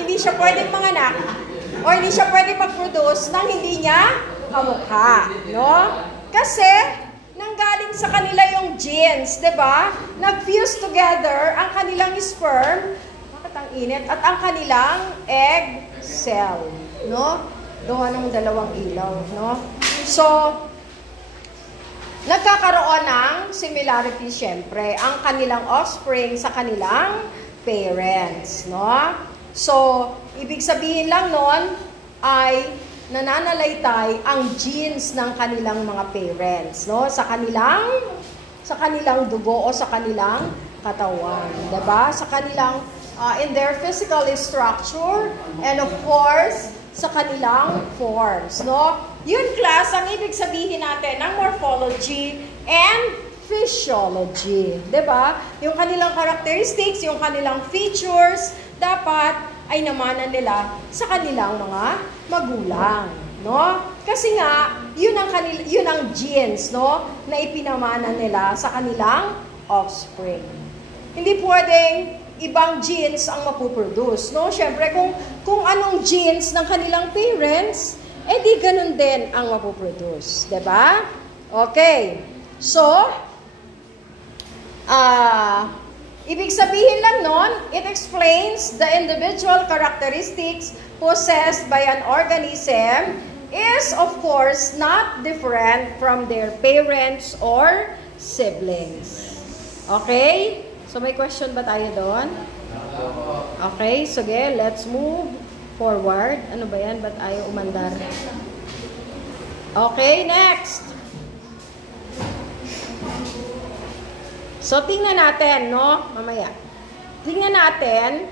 Hindi siya pwedeng manganak o hindi siya pwedeng mag-produce nang hindi niya kamukha, no? Kasi nanggaling sa kanila yung genes, 'di ba? Nag-fuse together ang kanilang sperm, bakit ang init, at ang kanilang egg cell, no? Gawa ng dalawang ilaw, no? So, nagkakaroon ng similarity syempre ang kanilang offspring sa kanilang parents, no? So, ibig sabihin lang nun ay nananalaytay ang genes ng kanilang mga parents, no? Sa kanilang dugo o sa kanilang katawan, 'di ba? Sa kanilang in their physical structure and of course sa kanilang forms, no? Yun, class, ang ibig sabihin natin ng morphology and physiology, 'di ba? Yung kanilang characteristics, yung kanilang features, dapat ay namanan nila sa kanilang mga magulang, no? Kasi nga, yun ang genes, no, na ipinamanan nila sa kanilang offspring. Hindi pwedeng ibang genes ang mapuproduce, no? Syempre, kung anong genes ng kanilang parents, di ganun din ang mapuproduce, 'di ba? Okay. So, ibig sabihin lang nun, it explains the individual characteristics possessed by an organism is, of course, not different from their parents or siblings. Okay? So, may question ba tayo doon? Okay, sige, let's move forward. Ano ba yan? Ba't ayaw umandar? Okay, next. So, tingnan natin, no? Mamaya. Tingnan natin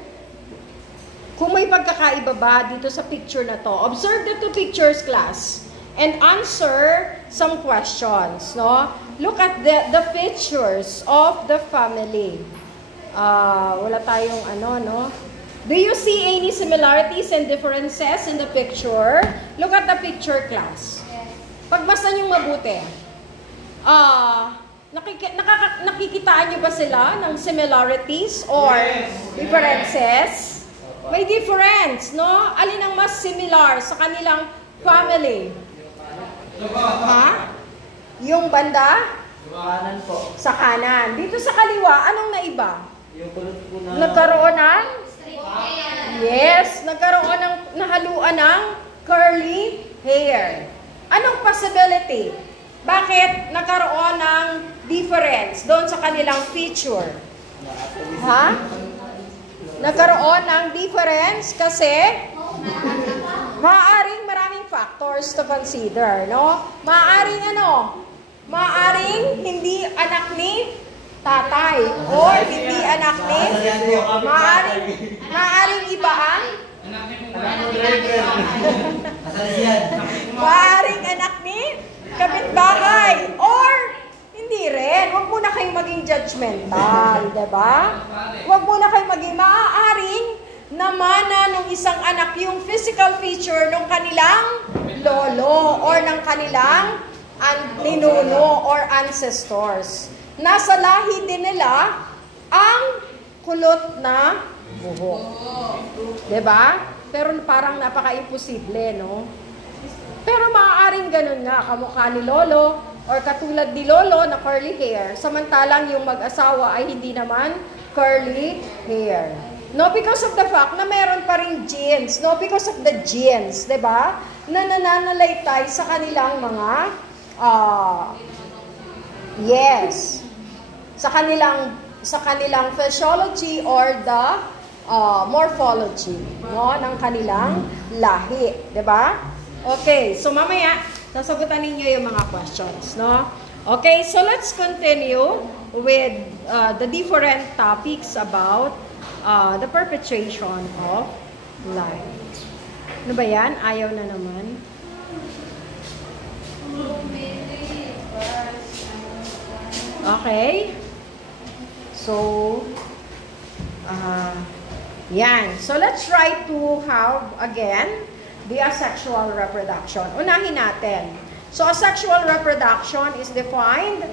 kung may pagkakaiba ba dito sa picture na to. Observe the two pictures, class, and answer some questions, no? Look at the features of the family. Wala tayong ano, no? Do you see any similarities and differences in the picture? Look at the picture, class. Pagbasa niyong mabuti. Nakikitaan niyo ba sila ng similarities or differences? May difference, no? Alin ang mas similar sa kanilang family? Ha? Yung banda? Kanan po. Sa kanan. Dito sa kaliwa, anong naiba? Yung kulot po na... Nagkaroon ng? Yes, nagkaroon ng nahaluan ng curly hair. Anong possibility? Bakit nagkaroon ng difference doon sa kanilang feature? Ha? Nagkaroon ng difference kasi maaaring maraming factors to consider, no? Maaaring ano? Maaaring hindi anak ni tatay or hindi anak ni maaaring iba ang maaaring anak ni kapitbahay or hindi rin. Huwag muna kayong maging judgmental, diba? Huwag muna kayong maging maaaring namana ng isang anak yung physical feature ng kanilang lolo or ng kanilang ninuno or ancestors. Nasa lahi din nila ang kulot na buhok. Diba? Pero parang napaka-imposible, no? Pero maaaring ganun nga, kamukha ni lolo or katulad ni lolo na curly hair, samantalang yung mag-asawa ay hindi naman curly hair. No, because of the fact na meron pa rin genes, no, because of the genes, 'di ba? Na nananalaytay sa kanilang mga yes, sa kanilang physiology or the morphology, no, ng kanilang lahi, 'di ba? Okay, so mamaya sasagutan ninyo yung mga questions, no? Okay, so let's continue with the different topics about the perpetuation of life. Ano ba yan? Ayaw na naman. Okay. So, yan. So, let's try to have, again, the asexual reproduction. Unahin natin. So, asexual reproduction is defined,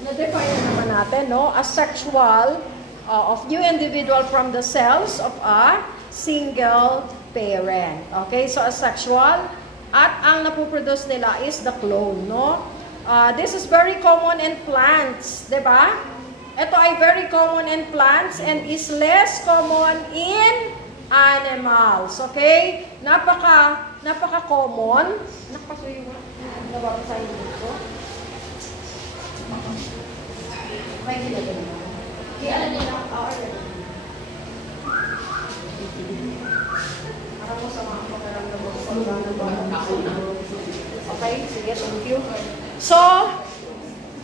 na-define naman natin, no? Asexual of new individual from the cells of a single parent. Okay, so asexual. At ang napoproduce nila is the clone, no? This is very common in plants, diba? Ito ay very common in plants and is less common in animals. Okay? Napaka-common. Nakapasuyo mo. Nababasahin dito. May ginagawa mo. Kaya alam niya na, parang mo sa mga pagkaramdam mo. Okay? Sige, thank you. So,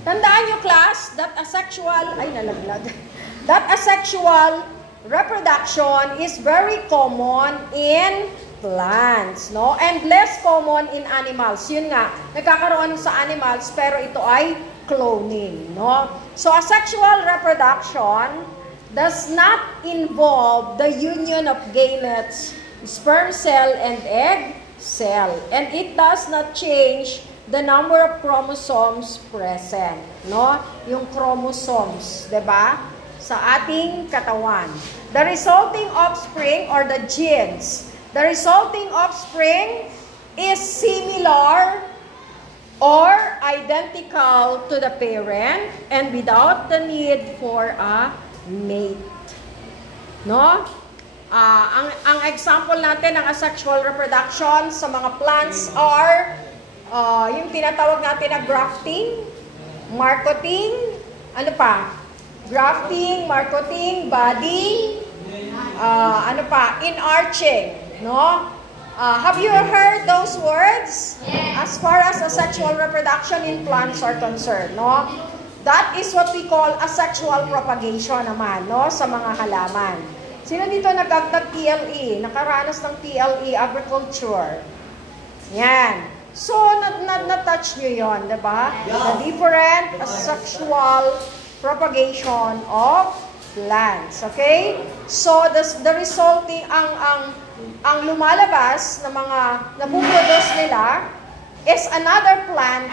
tandaan nyo class, that asexual reproduction is very common in plants, no? And less common in animals. Yun nga, nagkakaroon sa animals, pero ito ay cloning, no? So, asexual reproduction does not involve the union of gametes, sperm cell and egg cell. And it does not change the number of chromosomes present, no? Yung chromosomes, 'di ba? Sa ating katawan. The resulting offspring or the genes, the resulting offspring is similar or identical to the parent and without the need for a mate. No? Ang example natin ng asexual reproduction sa mga plants are yung tinatawag natin na grafting, marcoting, ano pa? Grafting, marcoting, budding, ano pa? Inarching, no? Have you heard those words? Yes. As far as asexual reproduction in plants are concerned, no? That is what we call asexual propagation naman, no? Sa mga halaman. Sino dito nag-TLE? Nakaranas ng TLE, agriculture. Yan. So, na-touch nyo yun, diba? The different asexual propagation of plants. Okay? So, the resulting, ang lumalabas na mga napuproduce nila is another plant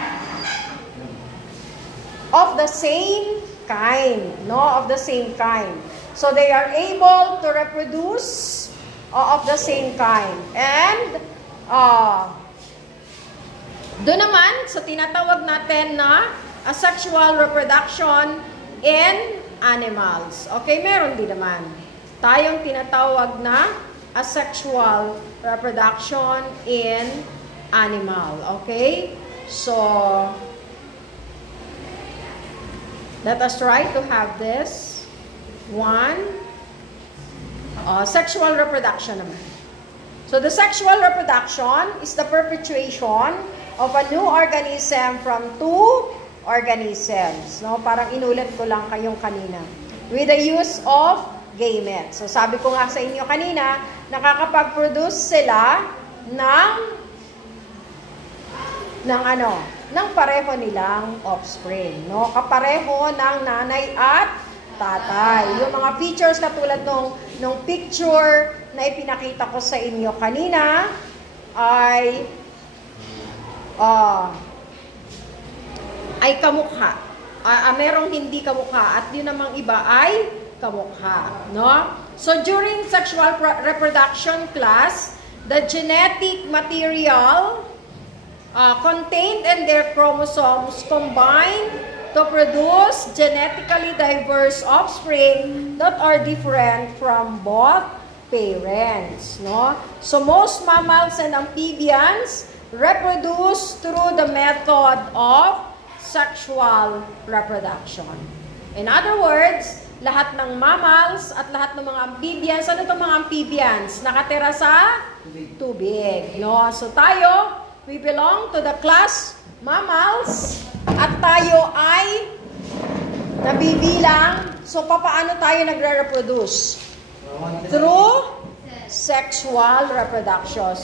of the same kind, no? Of the same kind. So, they are able to reproduce of the same kind. And, doon naman, sa tinatawag natin na asexual reproduction in animals. Okay, meron din naman tayong tinatawag na asexual reproduction in animal. Okay? So, let us try to have this. One, sexual reproduction naman. So, the sexual reproduction is the perpetuation of a new organism from two organisms. No? Parang inulit ko lang kayong kanina. With the use of gametes. So, sabi ko nga sa inyo kanina, nakakapag-produce sila ng pareho nilang offspring. No? Kapareho ng nanay at tatay. Yung mga features katulad nung picture na ipinakita ko sa inyo kanina ay kamukha. Merong hindi kamukha at yun namang iba ay kamukha, no? So during sexual reproduction class, the genetic material contained in their chromosomes combine to produce genetically diverse offspring that are different from both parents, no? So most mammals and amphibians reproduce through the method of sexual reproduction. In other words, lahat ng mammals at lahat ng mga amphibians, ano itong mga amphibians? Nakatira sa tubig. No? So tayo, we belong to the class mammals at tayo ay nabibilang. So paano tayo nagre-reproduce? Through sexual reproduction.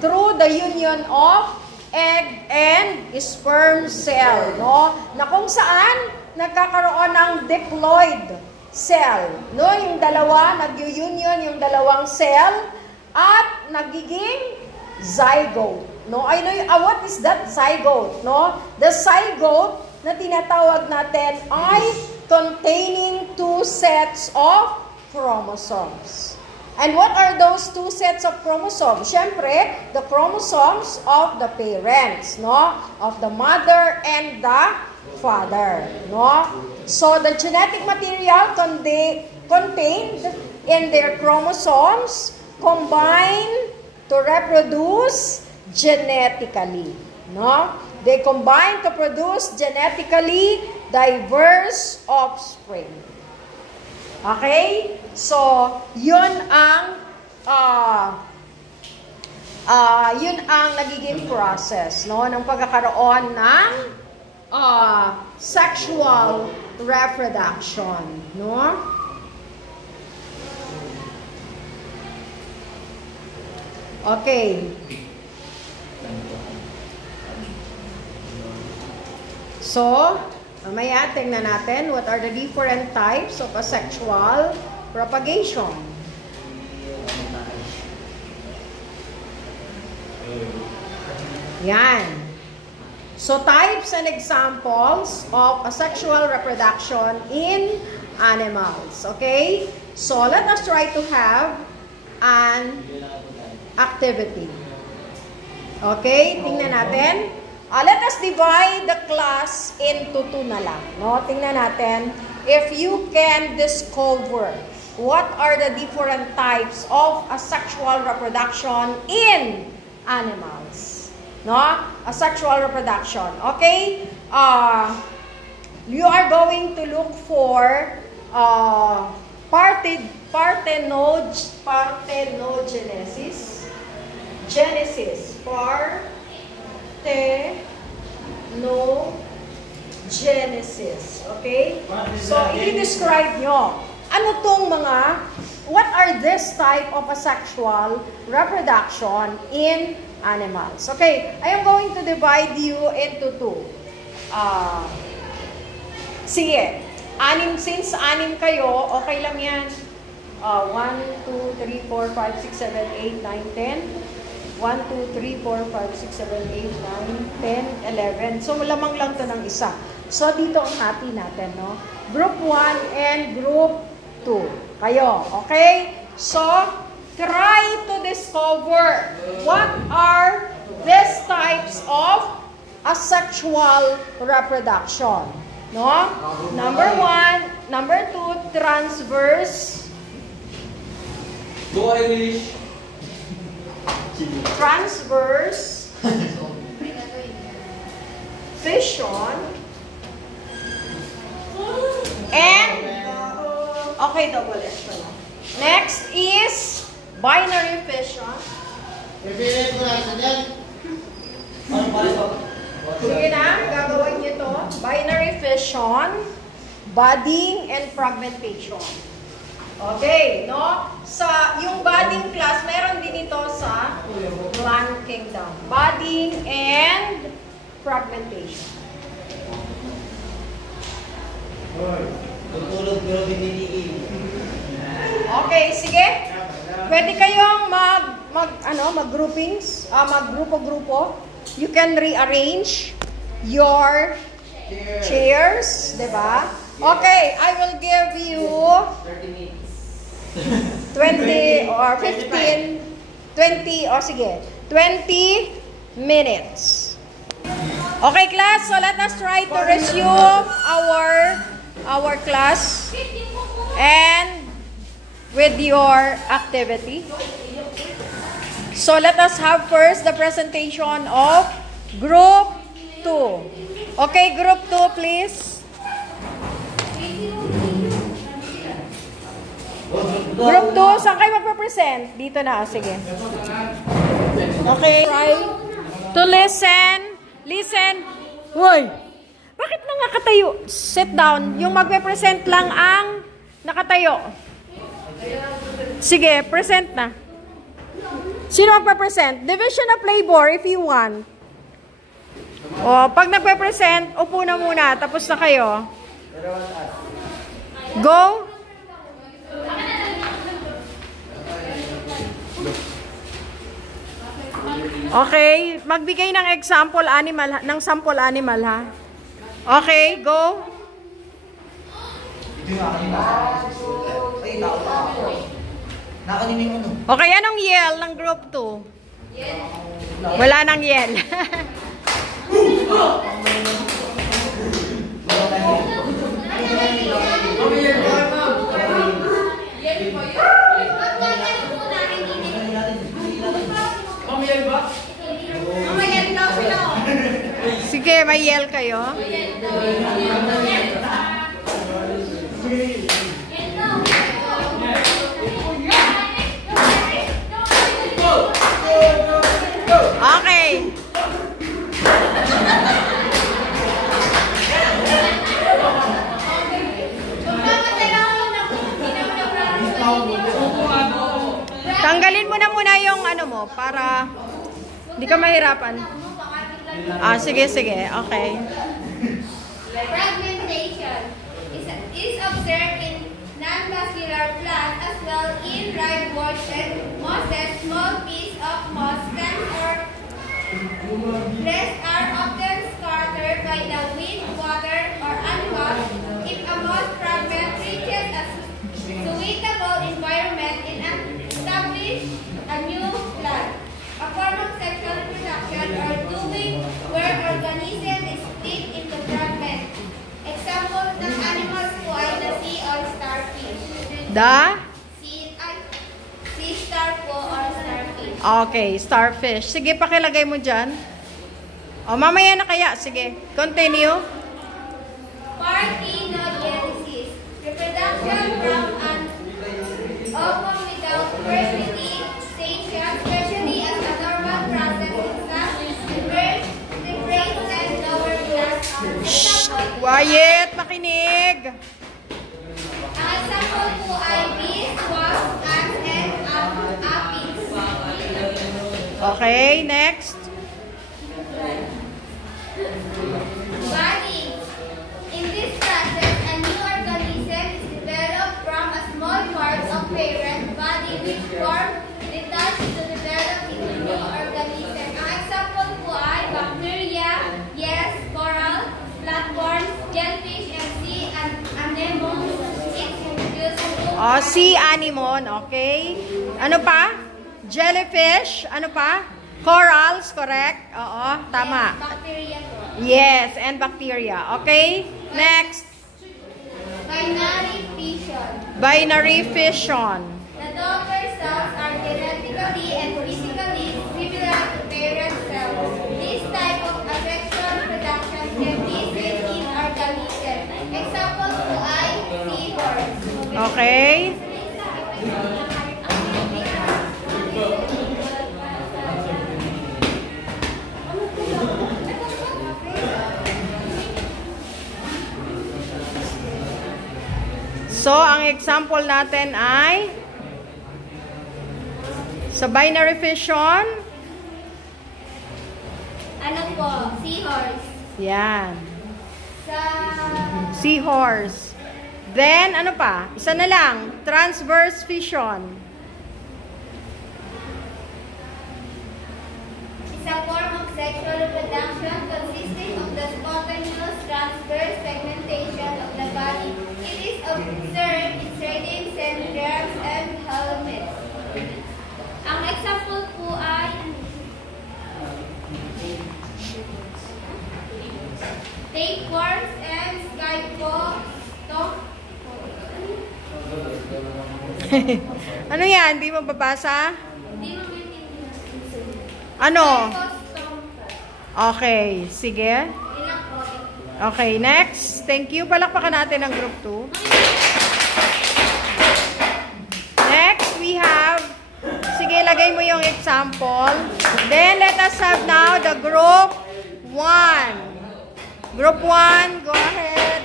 Through the union of egg and sperm cell, no? Na kung saan nagkakaroon ng diploid cell, no? Yung dalawa nag-union yung dalawang cell at nagiging zygote, no? I know what is that zygote, no? The zygote na tinatawag natin ay containing two sets of chromosomes. And what are those two sets of chromosomes? Siyempre, the chromosomes of the parents, no? Of the mother and the father, no? So, the genetic material contained in their chromosomes combine to reproduce genetically, no? They combine to produce genetically diverse offspring. Okay? So, yun ang nagiging process, no, ng pagkakaroon ng sexual reproduction, no? Okay. So, mamaya tingnan natin what are the different types of asexual propagation. Yan. So, types and examples of asexual reproduction in animals. Okay? So, let us try to have an activity. Okay? Tingnan natin. Let us divide the class into two na lang. No? Tingnan natin if you can discover what are the different types of asexual reproduction in animals. No? Asexual reproduction. Okay? You are going to look for parthenogenesis. Parthenogenesis. Okay? So, i-describe nyo. Ano tong what are this type of asexual reproduction in animals? Okay, I am going to divide you into two. Sige, since anim kayo, okay lang yan. 1, 2, 3, 4, 5, 6, 7, 8, 9, 10. 1, 2, 3, 4, 5, 6, 7, 8, 9, 10, 11. So, lamang lang to ng isa. So, dito ang hati natin, no? Group 1 and Group 2. Kayo, okay? So, try to discover what are these types of asexual reproduction. No? Number 1, number 2, transverse. Go Irish. Transverse fission and okay, double S pala. Next is binary fission. Sige na, gagawin niyo to. Binary fission, budding, and fragmentation. Okay, no? Sa yung budding class, meron din ito sa plant kingdom. Budding and fragmentation. Okay, sige. Pwede kayong mag-groupings, mag-grupo-grupo. You can rearrange your chairs, diba? Okay, I will give you 30 minutes. 20 or 15, 20, or sige, 20 minutes. Okay, class, so let us try to resume our class and with your activity. So let us have first the presentation of Group 2. Okay, Group 2, please. Group 2, saan kayo magpa-present? Dito na, sige. Okay, try to listen. Listen. Hoy, bakit na nakatayo? Sit down. Yung magpe-present lang ang nakatayo. Sige, present na. Sino magpa-present? Division of labor if you want. O, pag nagpe-present, upo na muna. Tapos na kayo. Go. Okay, magbigay ng example animal, ng sample animal, ha? Okay, go. Nakanin yung ano. Okay, anong yell ng group 2? Yell. Wala nang yell. Sige, may yell kayo. Okay. Tanggalin mo na muna yung ano mo para hindi ka mahirapan. Sige, sige. Okay. Fragmentation is observed in non-vascular plants as well in ripe mosses, small piece of moss, stems or leaves are often scattered by the wind, water, or animals. If a moss fragment reaches a suitable environment and establishes a new plant, a form of sexual reproduction or doing where organism is split into fragments. Example ng animals po ay the sea or starfish. Sea star po or starfish. Okay, starfish. Sige, pakilagay mo dyan. Mamaya na kaya. Sige, continue. Parthenogenesis. Reproduction from an ovum without fertilization, especially as a normal process in some vertebrates and lower class Shh! Quiet! Makinig! Ang example po ay bees, wasps, ants, and aphids. Okay, next. Body. In this process, a new organism is developed from a small part of parent body which form detached to develop into new organism. Ang example po ay bacteria, yeast, coral, flatworms, jellyfish, and sea anemones. Sea anemone, okay. Ano pa? Jellyfish, ano pa? Corals, correct? Oo, tama. Bacteria po. Yes, and bacteria. Okay, next. Binary fission. Binary fission. The daughter cells are genetically and physically similar to parent cells. This type of asexual reproduction can be seen in organisms. Example po ay seahorse. Okay. So, ang example natin ay sa binary fission. Ano po? Seahorse. Yan. Sa Seahorse. Then, ano pa? Isa na lang. Transverse fission. isang form of sexual reproduction consisting of the spontaneous transverse segmentation of the body. It is observed in certain centigrams and helmets. Ang example po ay tapeworms and skyfox. Ano yan? Hindi mo babasa? Hindi mo maintindihan. Ano? Okay. Sige. Ilang po? Okay, next. Thank you. Palakpakan natin ang group 2. Next, we have, sige, lagay mo yung example. Then, let us have now the group 1. Group 1, go ahead.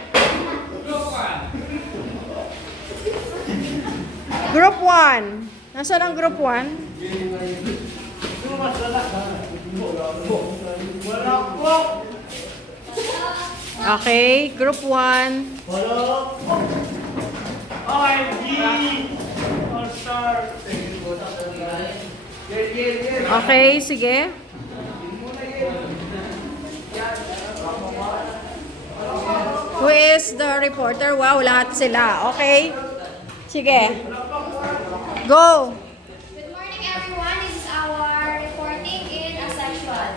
Group 1. Nasaan ang group 1? Okay, group 1. Okay, sige. Who is the reporter? Wow, lahat sila. Okay. Sige. Go! Good morning, everyone. This is our reporting in asexual.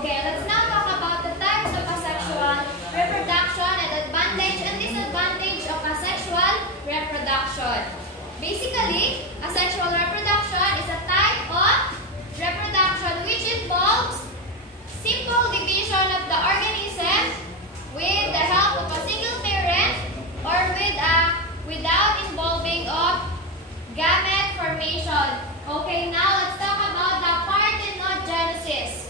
Okay, let's now talk about the types of asexual reproduction and advantage and disadvantage of asexual reproduction. Basically, asexual reproduction is a type of reproduction which involves simple division of the organism with the help of a single parent or without involving of gamete formation. Okay, now let's talk about the parthenogenesis.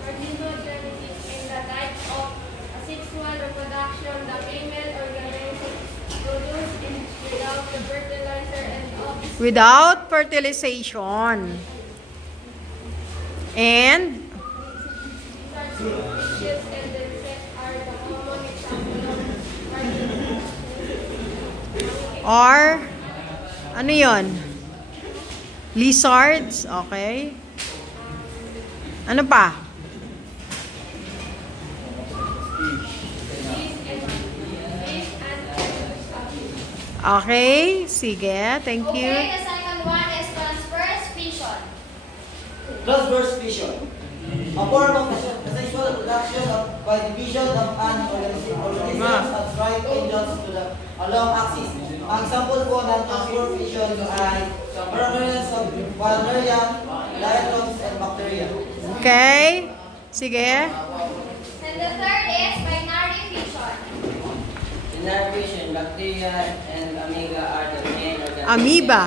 Parthenogenesis is the type of asexual reproduction. The female organism produced without the fertilizer and Without fertilization. And Fishes and insects are the common example of parthenogenesis. or ano yon? Lizards, okay. Ano pa? Okay, sige, thank you. Okay, the second one is transverse fission. Transverse fission. A form of asexual reproduction by division of an organism that right angles to the along axis. Ang example po ng transverse fission ay Paramecium of Paramecium, Alligators, and bacteria. Okay, sige. And the third is binary fission. Binary fission, bacteria and amoeba are the main organisms. Amoeba.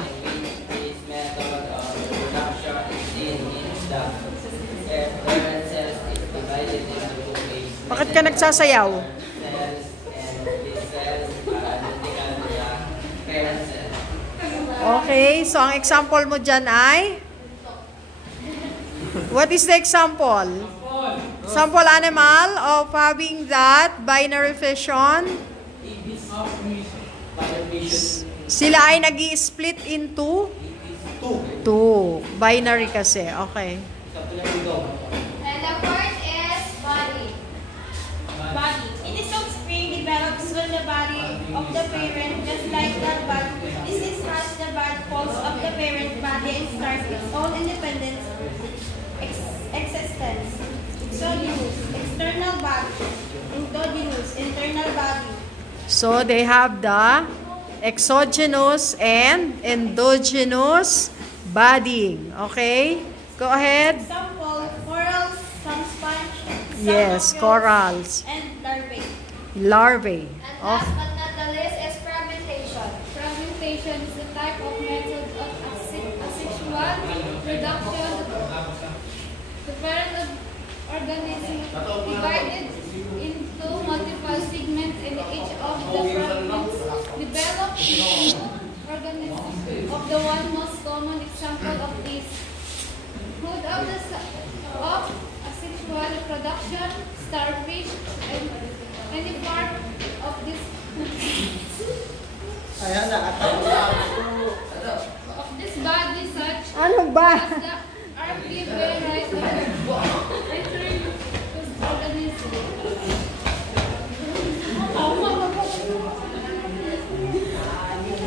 This method of reproduction is seen in the parent cells is divided into two ways. Bakit ka nagsasayaw? Cells and these cells are identical to the parent cell. Okay, so ang example mo dyan ay? What is the example? Sample animal of having that binary fission. Sila ay nag-i-split into? Two. Binary kasi. Okay. And the fourth is body. Body. It is offspring develops when the body of the parent, just like the bud. This is as the bud falls of the parent body and starts its own independent existence. Exogenous, external body. Endogenous, internal body. So, they have the exogenous and endogenous budding. Okay? Go ahead. Example, corals, some sponge, some Yes, occults, corals. and larvae. Larvae. And Oh, last but not the least is fragmentation. Fragmentation is a type of method of asexual reproduction. The parent organism divided into multiple segments and each of the fragments developed organism of the one most common example of this. Hood of asexual reproduction, starfish, and any part of this body such ano ba? as the archiverite organism.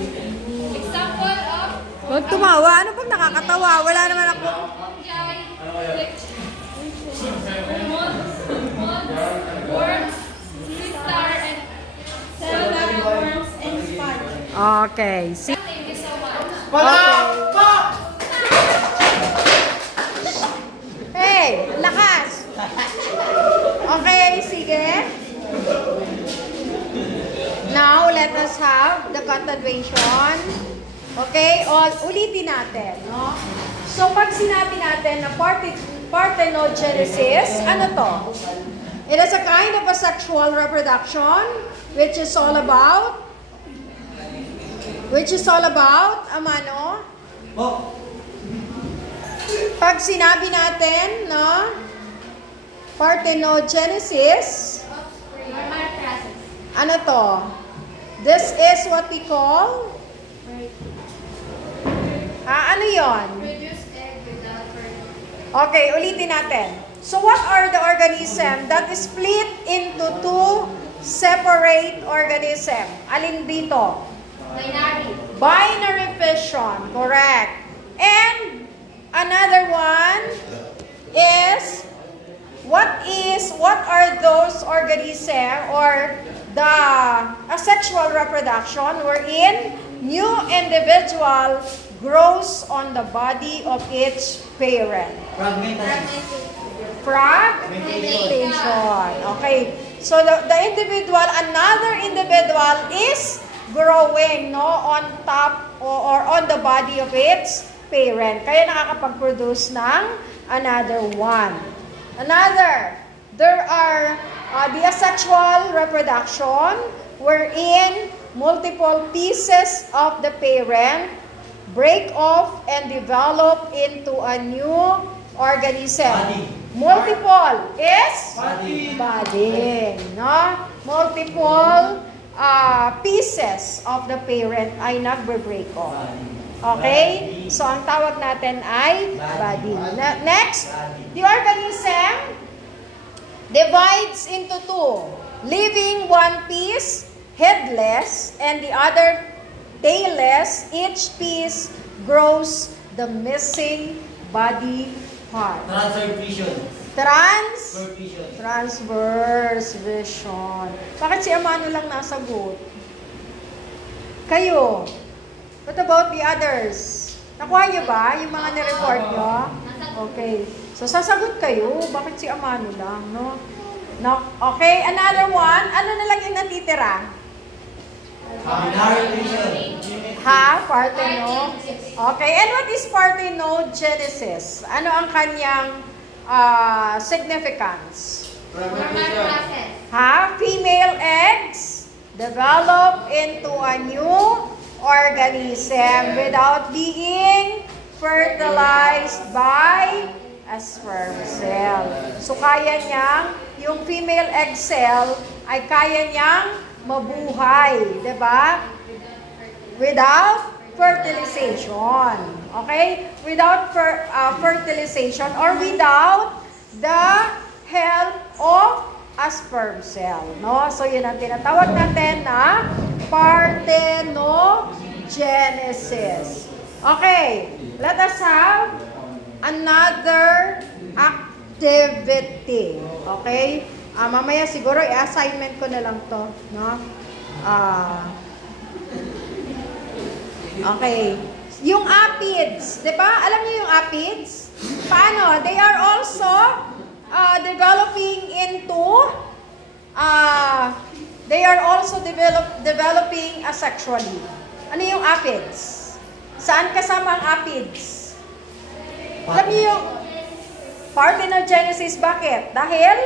Example of Huwag tumawa. Ano pag nakakatawa? Wala naman ako. worms, sea star, and Cellular worms and sponge. Okay. See? thank you so much. Hey, lakas. Okay, sige. Now, let us have the continuation. Okay, ulitin natin, no? So, pag sinabi natin na parthenogenesis, ano to? It is a kind of asexual reproduction which is all about ano? Pag sinabi natin, no? Parthenogenesis, Normal process. ano to? This is what we call? Ano yon? Produce egg without fertilizer. Okay, ulitin natin. So what are the organism that is split into two separate organism? Alin dito? Binary. Binary fission, correct. And another one is, what are those organisms or the asexual reproduction wherein new individual grows on the body of its parent? Fragmentation. Okay. So the individual, another individual is growing on top or on the body of its parent. Kaya nakakapag-produce ng another one. Another, there are the asexual reproduction wherein multiple pieces of the parent break off and develop into a new organism. Body. Multiple is body. No? Multiple pieces of the parent ay nagbe-break off. Okay? So, ang tawag natin ay body. Next, the organism divides into two, leaving one piece headless and the other tailless. Each piece grows the missing body part. Transverse vision. Bakit si Amano lang nasagot? Kayo? What about the others? Nakuha niyo ba yung mga nireport niyo? Okay. So, sasagot kayo. Bakit si Amano lang, no? Okay, another one. Ano na lang yung natitira? Partheno. Okay, and what is parthenogenesis? Ano ang kanyang significance? Female eggs develop into a new organism without being fertilized by a sperm cell. So, kaya niyang, yung female egg cell ay kaya niyang mabuhay, diba? Without fertilization. Okay? Without fertilization or without the help of a sperm cell. No? So, yun ang tinatawag natin na parthenogenesis. Okay. Let us have another activity. Okay? Mamaya siguro i-assignment ko na lang to. No? Okay. Yung aphids, di ba? Alam niyo yung aphids? Paano? They are also developing developing asexually. Ano yung aphids? Saan kasama ang aphids? Alam niyo yung parthenogenesis, bakit? Dahil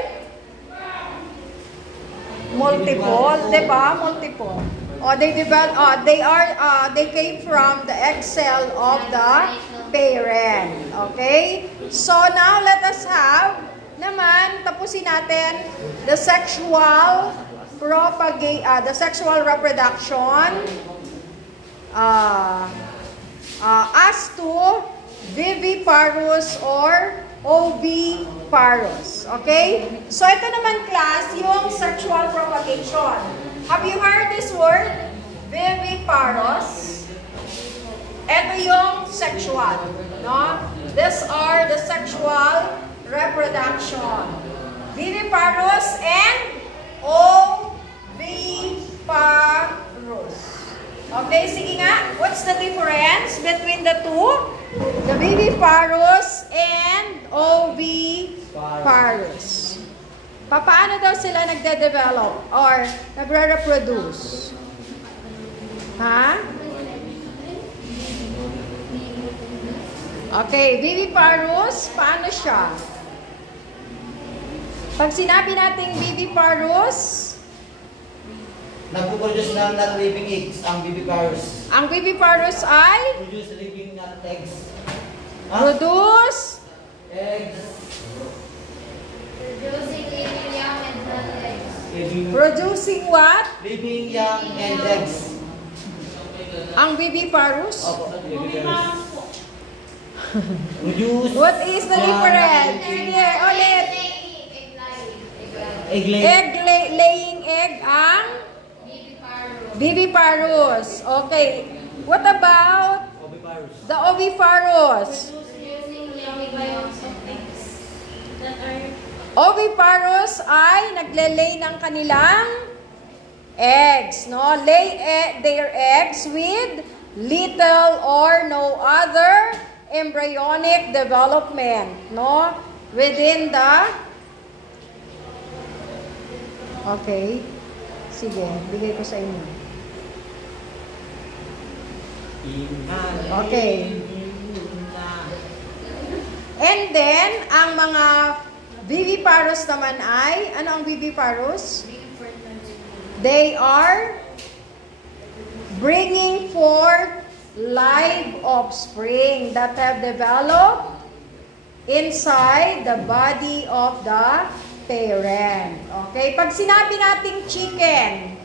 multiple, di ba? Multiple. They came from the egg cell of the parent. Okay? So now let us have naman, tapusin natin the sexual reproduction as to viviparous or oviparous. Okay? So ito naman class, yung sexual propagation. Have you heard this word? Viviparous. Ito yung sexual. No? These are the sexual reproduction. Viviparous and oviparous. Okay, sige nga. What's the difference between the two? The viviparous and oviparous. Paano daw sila nagde-develop or nagre-reproduce? Ha? Okay, viviparous, paano siya? Pag sinabi nating viviparous, nagpo-produce ng not living eggs ang viviparous. Ang viviparous ay? Produce living not eggs. Produce? Eggs. Producing living young and not eggs. Producing what? Living young and eggs. Ang viviparous? Opo, viviparous. Produce. What is the difference? Sige, ulit. Egg laying. Laying egg ang? Viviparous. Okay. What about Oviparous. the oviparous? Using antibiotics of eggs that are Oviparous ay naglelay ng kanilang eggs, no? Lay their eggs with little or no other embryonic development, no? Within the... Okay. Sige, bigay ko sa inyo. Okay. And then, ang mga viviparous naman ay, ano ang viviparous? They are bringing forth live offspring that have developed inside the body of the parent. Okay? Pag sinabi nating chicken,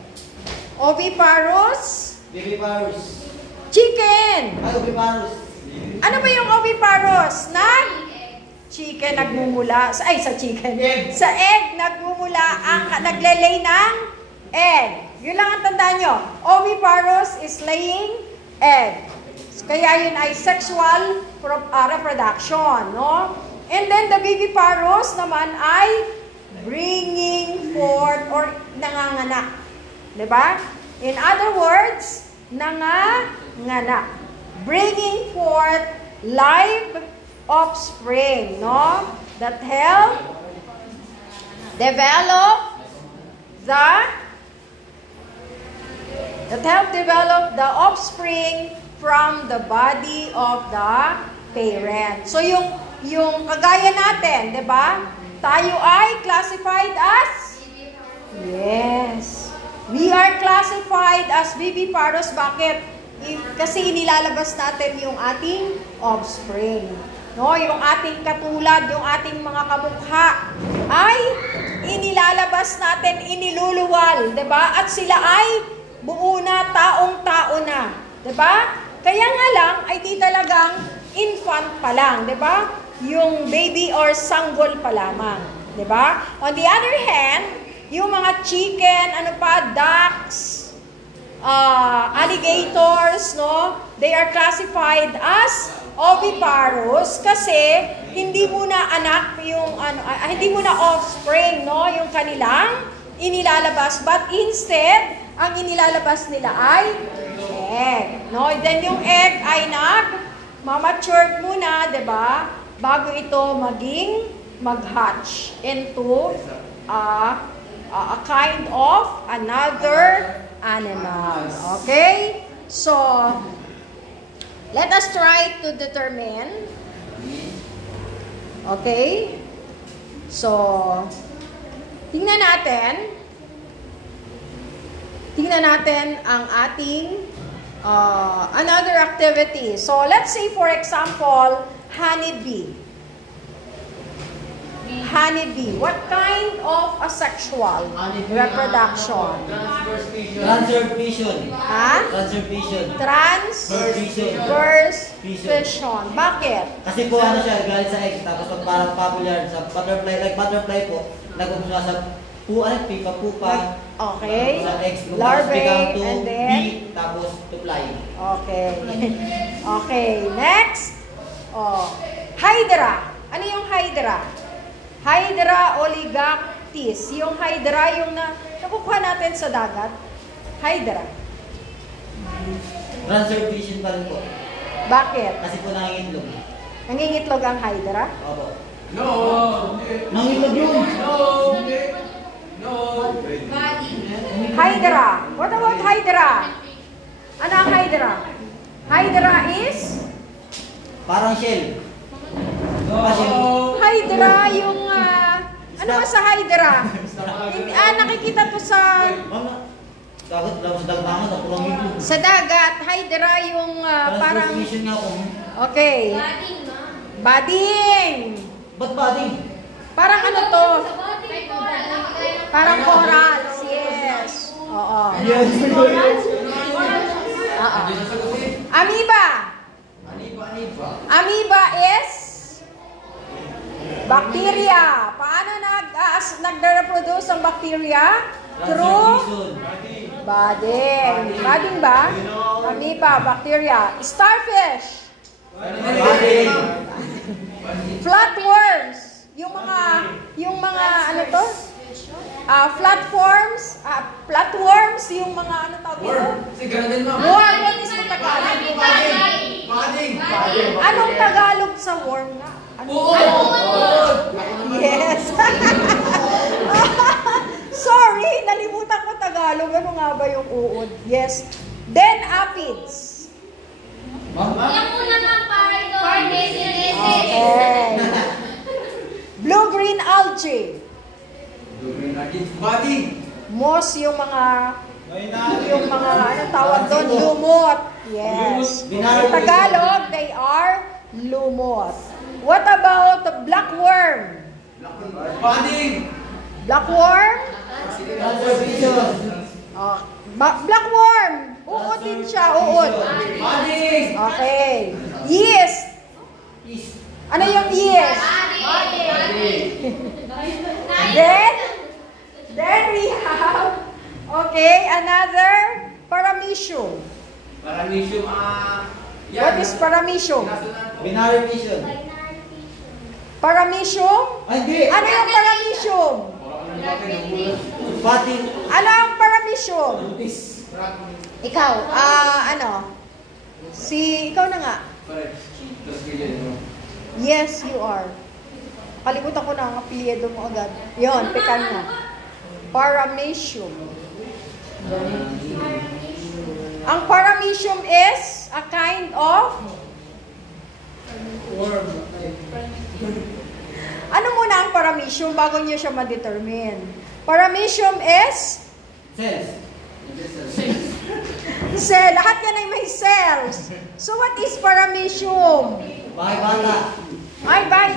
oviparous, Viviparous. chicken. Ay, oviparous. Ano ba yung oviparous? Chicken nagmumula. Sa chicken. Egg. Sa egg nagmumula ang naglelay ng egg. Yun lang ang tandaan nyo. Oviparous is laying egg. Kaya yun ay sexual reproduction, no? And then the viviparous naman ay bringing forth or nanganganak. Diba? In other words, nanganganak. Bringing forth live offspring, no? That help develop the offspring from the body of the parent. So yung kagaya natin, 'di ba? Tayo ay classified as we are classified as viviparous. Bakit? Kasi inilalabas natin yung ating offspring. No, yung ating katulad, yung ating mga kamukha ay inilalabas natin, iniluluwal, 'di ba? At sila ay buo na, taong-tao na, 'di ba? Kaya nga lang ay di talagang infant pa lang, 'di ba? Yung baby or sanggol pa lamang, 'di ba? On the other hand, yung mga chicken, ducks, alligators, no? They are classified as oviparous kasi hindi muna anak yung hindi muna offspring, no? Yung kanilang inilalabas, but instead ang inilalabas nila ay egg, no? Then yung egg ay mag-mature muna, 'di ba? Bago ito mag-hatch into a kind of another animal. Okay? So, let us try to determine. Okay? So, tingnan natin ang ating another activity. So, let's say for example, honeybee. Honeybee. What kind of asexual reproduction? Transversion. Ha? Transversion. Transversion. Bakit? Kasi po siya, galing sa egg, tapos parang popular sa butterfly, like butterfly po, nag-umpisa sa pupa. Okay. Sa eggs, Larvae, to and then? bee, tapos to fly. Okay. Okay, next. Hydra. Ano yung hydra? Hydra oligactis. Yung hydra, yung nakukuha natin sa dagat. Hydra. Transversion pa rin po. Bakit? Kasi po nangingitlog. Nangingitlog ang hydra? Opo. No. Nangingitlog yun! No. Hydra. What about hydra? Ano ang hydra? Hydra is? Parang shell. Hydra yung... ano ba sa hydra? Nakikita to sa... Bakit lang sa dagdangan na pulang itlog? Sa dagat, hydra yung parang... Transversion nga po. Okay. Bading. Ba't bading? Parang ano to? May coral. Parang corals. Yes. Oo. Yes. Oo. Amoeba. Amoeba is bacteria. Paano nag-reproduce ang bacteria? Through Transversion. budding. Budding ba? Amoeba, bacteria. Starfish. Flatworms. Yung mga ano to? Flatworms, yung mga ano tawag ito? Worm, what is the Tagalog? Anong Tagalog sa worm nga? Yes. Sorry, nalimutan ko Tagalog. Ano nga ba yung uod? Yes. Then, aphids. Yan muna ng Paramecium. Okay. Blue-green algae. Moss, yung mga ano tawag doon? Lumot. Yes. In Tagalog, they are lumot. What about the blackworm? Blackworm? Blackworm. Uod din siya, uod. Okay. Yeast. Ano yung yeast? Then we have, okay, another Paramecium. What is Paramecium? Binary fission. Paramecium? Ano yung Paramecium? Ano ang Paramecium? Ikaw, ano? Ikaw na nga. Yes, you are. Kalimutan ko na ang apelyido mo agad. Yon, pekan mo. Paramecium. Ang Paramecium is a kind of worm. Ano muna ang Paramecium bago niyo siya ma-determine? Paramecium is cell. Lahat yan ay may cells. So what is Paramecium? Bye,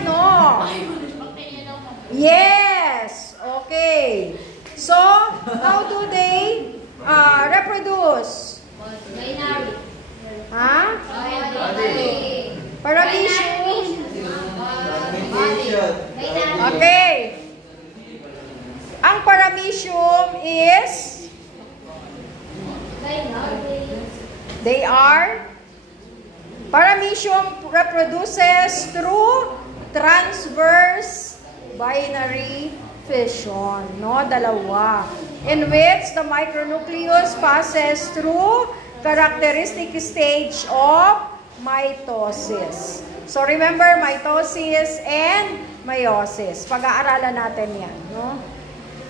no. Yes. Okay. So, how do they reproduce? Binary. Ha? Paramecium. Okay. Ang Paramecium is Paramecium reproduces through transverse binary fission, no? Dalawa. In which the micronucleus passes through characteristic stage of mitosis. So remember, mitosis and meiosis. Pag-aaralan natin yan, no?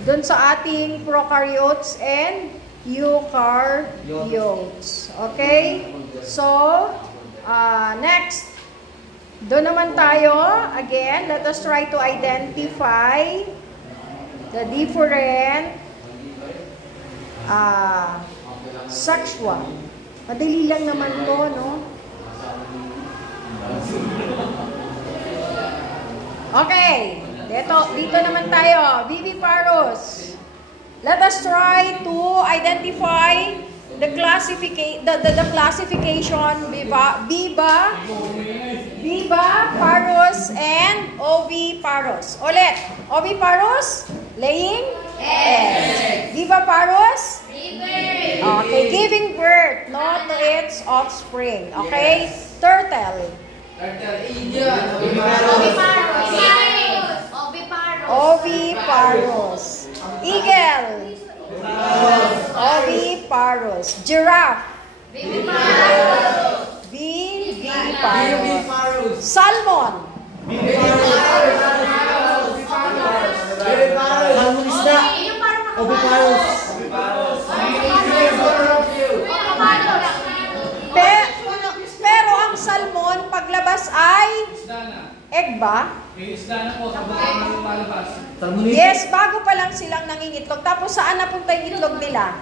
Doon sa ating prokaryotes and eukaryotes. Okay? So, next. Doon naman tayo. Again, let us try to identify the different sexual. Madali lang naman to, no? Okay. Dito naman tayo. Viviparous. Let us try to identify the classification Viviparous and Oviparous. Ulit. Oviparous, laying eggs. Viviparous, okay, giving birth, not to its offspring. Okay? Turtle. Oviparous. Eagle. Oviparous. Giraffe. Viviparous. Salmon. Pero ang salmon, paglabas ay egg ba? Yes, bago pa lang silang nangingitlog. Tapos saan napunta yung itlog nila?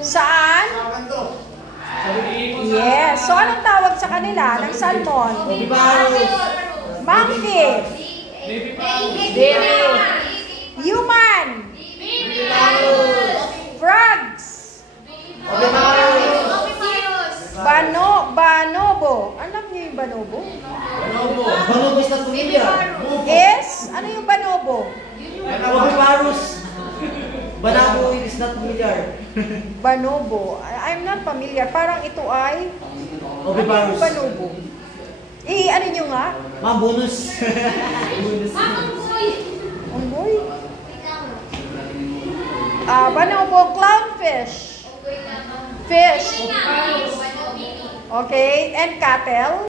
Saan? Yes. So anong tawag sa kanila ng salmon? Monkey. Human. Frogs. Banobo. Alam niyo yung banobo? Banobo is not familiar. Yes? Ano yung banobo? Oviparous. Banobo is not familiar. Bonobo. I'm not familiar. Parang ito ay Oviparous. bonobo. Ano nyo nga? Ma'am, bonus. Unggoy. Bonobo, clownfish. Fish. Okay, and cattle.